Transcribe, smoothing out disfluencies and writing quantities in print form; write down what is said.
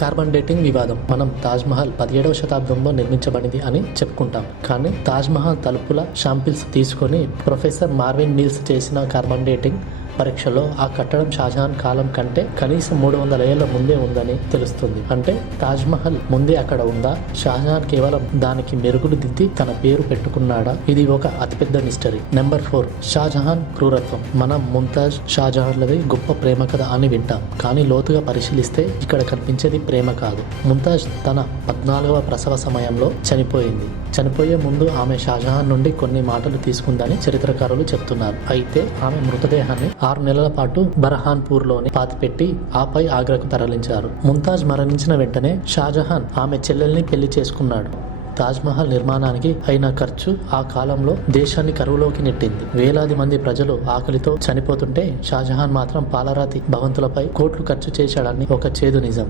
Carbon dating వివాదం. మనం తాజ్ మహల్ 17వ శతాబ్దంలో నిర్మించబడింది అని చెప్పుకుంటాం. కానీ తాజ్ మహల్ తలుపుల శాంపిల్స్ తీసుకొని ప్రొఫెసర్ మార్విన్ నీల్స్ చేసిన కార్బన్ డేటింగ్ పరీక్షలో ఆ కట్టడం షాజహాన్ కాలం కంటే కనీసం 300 ఏళ్ల ముందే ఉందని తెలుస్తుంది. అంటే తాజ్ మహల్ ముందే అక్కడ ఉందా? షాజహాన్ కేవలం దానికి మెరుగులు దిద్ది తన పేరు పెట్టుకున్నాడా? ఇది ఒక అతిపెద్ద మిస్టరీ. నెంబర్ 4, షాజహాన్ క్రూరత్వం. మనం ముంతాజ్ షాజహాన్లది గొప్ప ప్రేమ కథ అని వింటాం. కానీ లోతుగా పరిశీలిస్తే ఇక్కడ కనిపించేది ప్రేమ కాదు. ముంతాజ్ తన 14వ ప్రసవ సమయంలో చనిపోయింది. చనిపోయే ముందు ఆమె షాజహాన్ నుండి కొన్ని మాటలు తీసుకుందని చరిత్రకారులు చెప్తున్నారు. అయితే ఆమె మృతదేహాన్ని 6 నెలల పాటు బర్హాన్పూర్ లోని పాతిపెట్టి ఆపై ఆగ్రాకు తరలించారు. ముంతాజ్ మరణించిన వెంటనే షాజహాన్ ఆమె చెల్లెల్ని పెళ్లి చేసుకున్నాడు. తాజ్ మహల్ నిర్మాణానికి అయిన ఖర్చు ఆ కాలంలో దేశాన్ని కరువులోకి నెట్టింది. వేలాది మంది ప్రజలు ఆకలితో చనిపోతుంటే షాజహాన్ మాత్రం పాలరాతి భవంతులపై కోట్లు ఖర్చు చేశాడని ఒక చేదు నిజం.